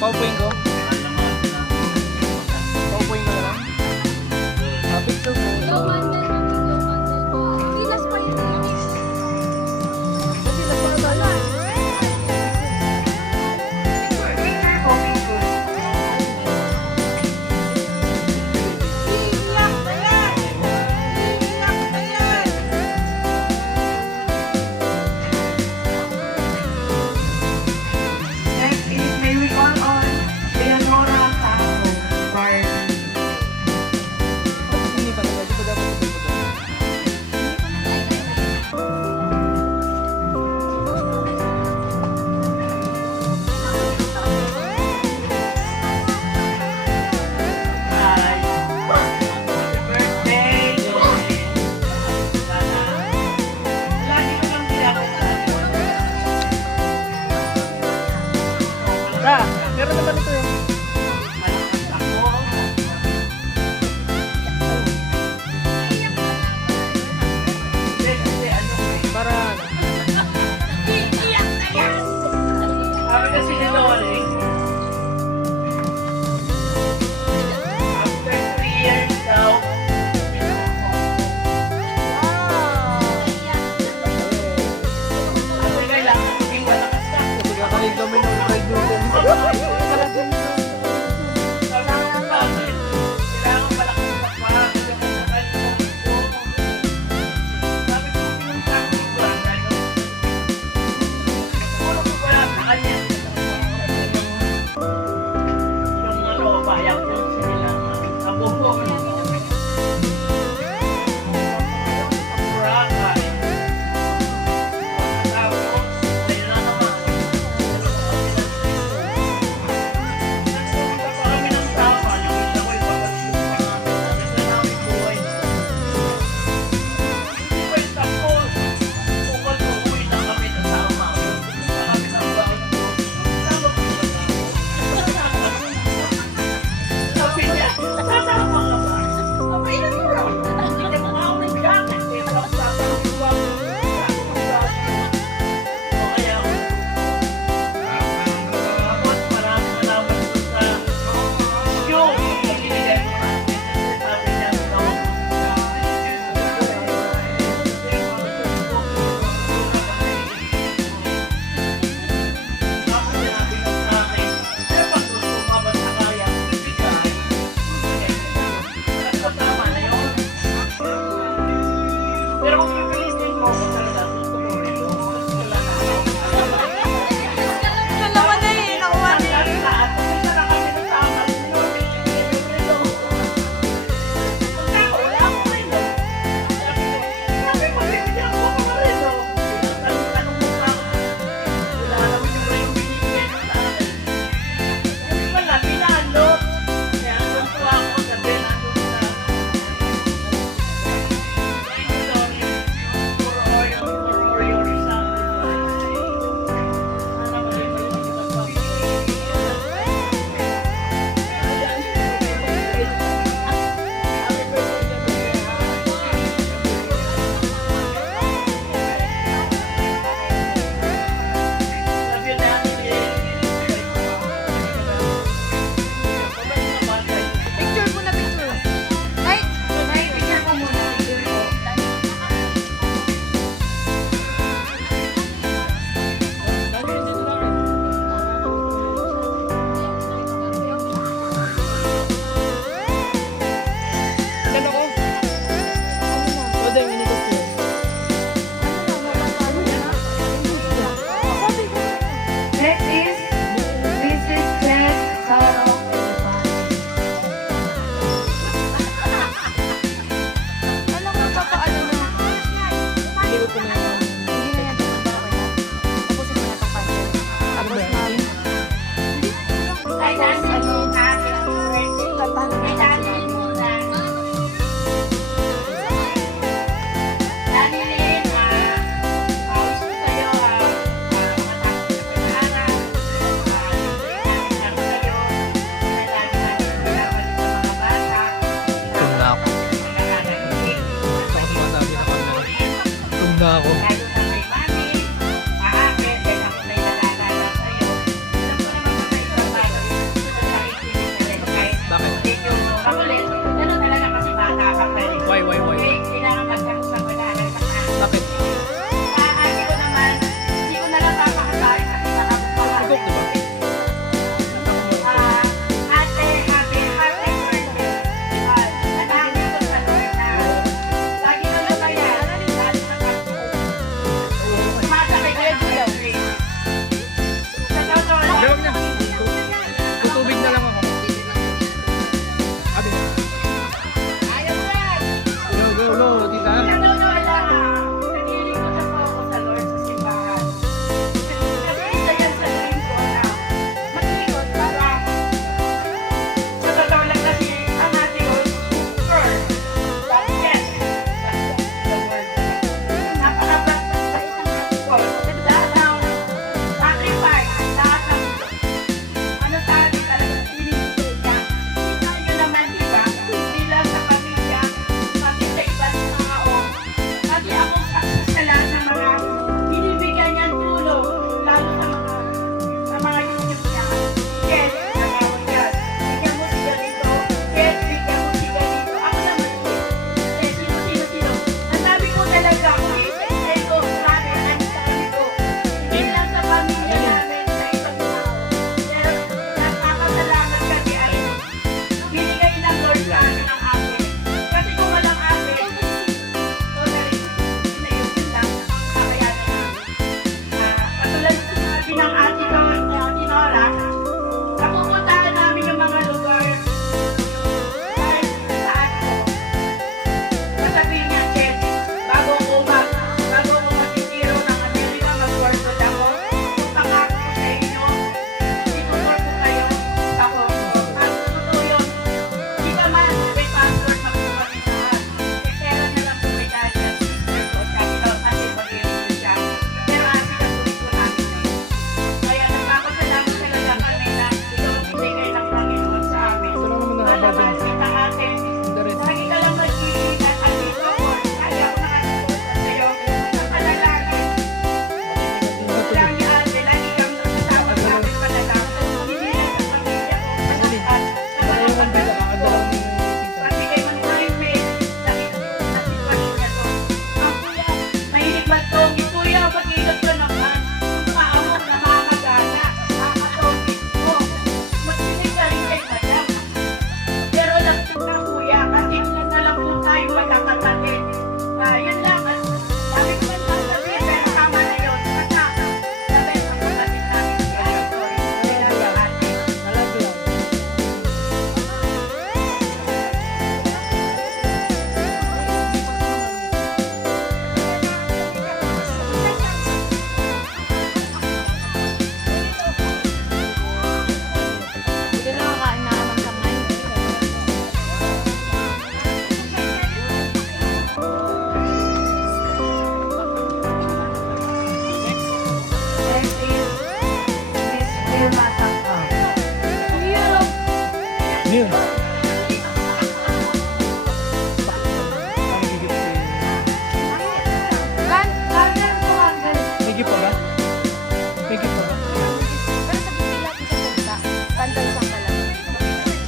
Paupuin ko. Paupuin ko na lang. Picture ko. Pilas pa yun. Pilas pa na tayo. Iiyak na yan! Iiyak na yan! Next is, may we call on Leonora Castro, Barbie. Hindi pa naman. Di ba dapat ito ba? Hi. Happy birthday, Joey. Sana, lagi ka lang ginagawa sa akin. Meron naman ito yun. Malakas ako. Hindi, ano eh. Para Iiyak na yan! Sabi kasi ni Lori, after 3 years daw, kasi kailangan maging malakas ka. nagkakalig kami ng fried noodle. Kailangan pa, kailangan malakas ka pa. Sabi ko, pinuntahan ko yung barangay. Siguro ko wala sa kanya. Yung bayak yung sila. Sa buho. Sa Boracay. Tapos, ayun na naman. Ay, dance muna. Tatalo Ay, na dance kasi. muna. Dani Lynn, wish ko sa'yo, makatapos ka sa araw. Namin lang sa'yo. Lagi namin pinapalik sa mga bata. Gutom na ako. Pag-aaral. Gusto ko sumasabi na camera. Gutom na ako. Lalo na kay Mami, aakin, dahil ako na ilalala sa'yo. Alam ko naman na may ibang bagay na nakikinig na rin kahit Bakit? medyo makulit. Ganun talaga kasi bata ka pa rin. Why? Okay, kailangan magkaroon ka na. Bakit? Ate ko naman, hindi ko na lang papakasain kasi nakapagpapakain. Ikaw, diba? Ate, happy birthday. Nanangin ko sa Lord na lagi na lang kaya, lalo na sumasakay kayo sa birthday. Sa totoo lang, Gawag na. Tutubig na lang ako. Sabi na. ayaw yan. Go, tita. Sa totoo lang, naglilingkod ako sa Lord sa simbahan. Kasi isa yan sa dream ko na maglingkod para sa totoo lang kasi ang ating super. That's yes. That's the word. Napaka-basta sa isang ko. Lahat ng sacrifice, lahat ng ano sa atin talagang sinigil ka. Tayo naman, di ba? Hindi lang sa pamilya, pati sa ibang tao. Pati akong saksa sa lahat ng mga binibigyan niyang tulong, lalo sa mga YouTube niya. Yes, nagawin yan. Bigyan mo si ganito. Yes, bigyan mo si ganito. Ako naman, yes, sino. Ang sabi ko talaga, kung isip ko, grabe, ang sabi ko. Hindi lang sa pamilya namin, sa ibang tao. Pero nakakasalamat kasi ay binigay ng Lord sa amin ang akin. Kasi kung walang akin, totally, yun lang, kakayanan namin. Katulad sa sinabi ng ate Nora, napupuntahan namin yung mga lugar kahit saan ko. Sasabihin niya, Chen, bago ko matitiro ng Amerika, mag-workout ako. Kung pangako ko sa inyo, itutur ko kayo sa Hong Kong. At totoo yun, di ba man, may passport na po kami lahat. May pera na lang po may dahil yan, sister ko, kasi daw kasi mag-iirito siya. Pero pinatuloy ko namin na yun. Kaya nagpapasalamat talaga kami na ikaw ang binigay ng Panginoon sa amin. Ito lang naman nakaba dyan. Malabas kita atin. The rest. Lagi ka lang mag-iingat at dito ako. Kaya ako nakasuporta sa'yo. Sa panalangin. Lagi ate, lagi kang kasama sa amin panalangin. Hindi lang sa pamilya ko. Sa lahat. Sa mga kapatid ko. Pati kay Mandarin May. Dahil sa sitwasyon niya to. Ang kuya, mahilig ba to? Kuya, mag-ingat ka naman. Yung paa mo namamagana. Nakakatongit mo. Magsinig ka rin kay madam. Pero lang na kuya, kasi na lang po tayo magkakapatid. Yun lang. Sabi ko man sasabihin, pero tama na yun. Basta, sabi ng kapatid namin si Ayatoy. Sila sa atin. Hindi na nakakain na naman sa ngayon. Next is Miss Vilma Tangkang. Yun. Garden 200. May gift pa ba? May gift pa ba? Pero sabi nila kung sa salita, kanta isang kalam.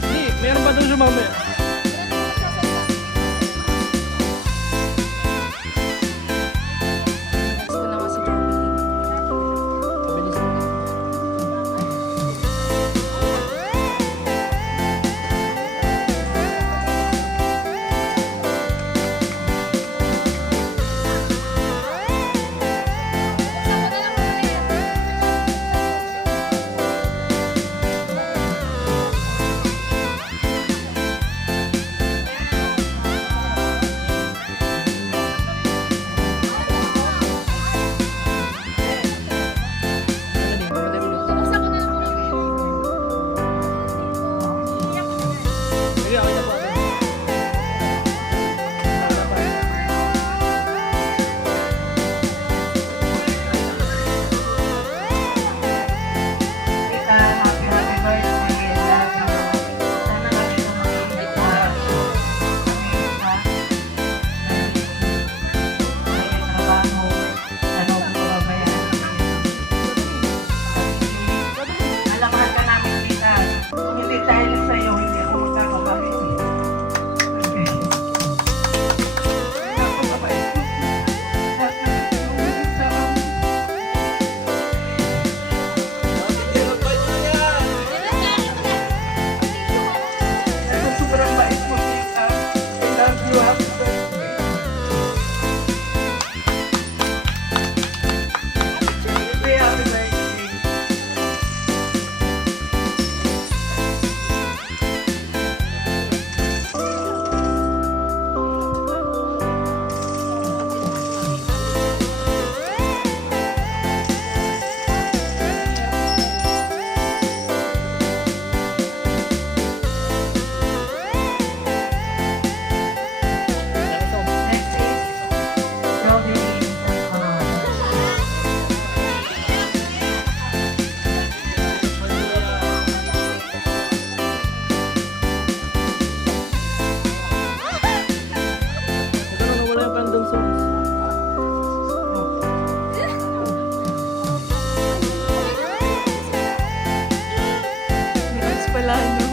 Hindi, meron pa doon sa mamaya. Next ko na nga si Joey. Pabilis mo. pala, no?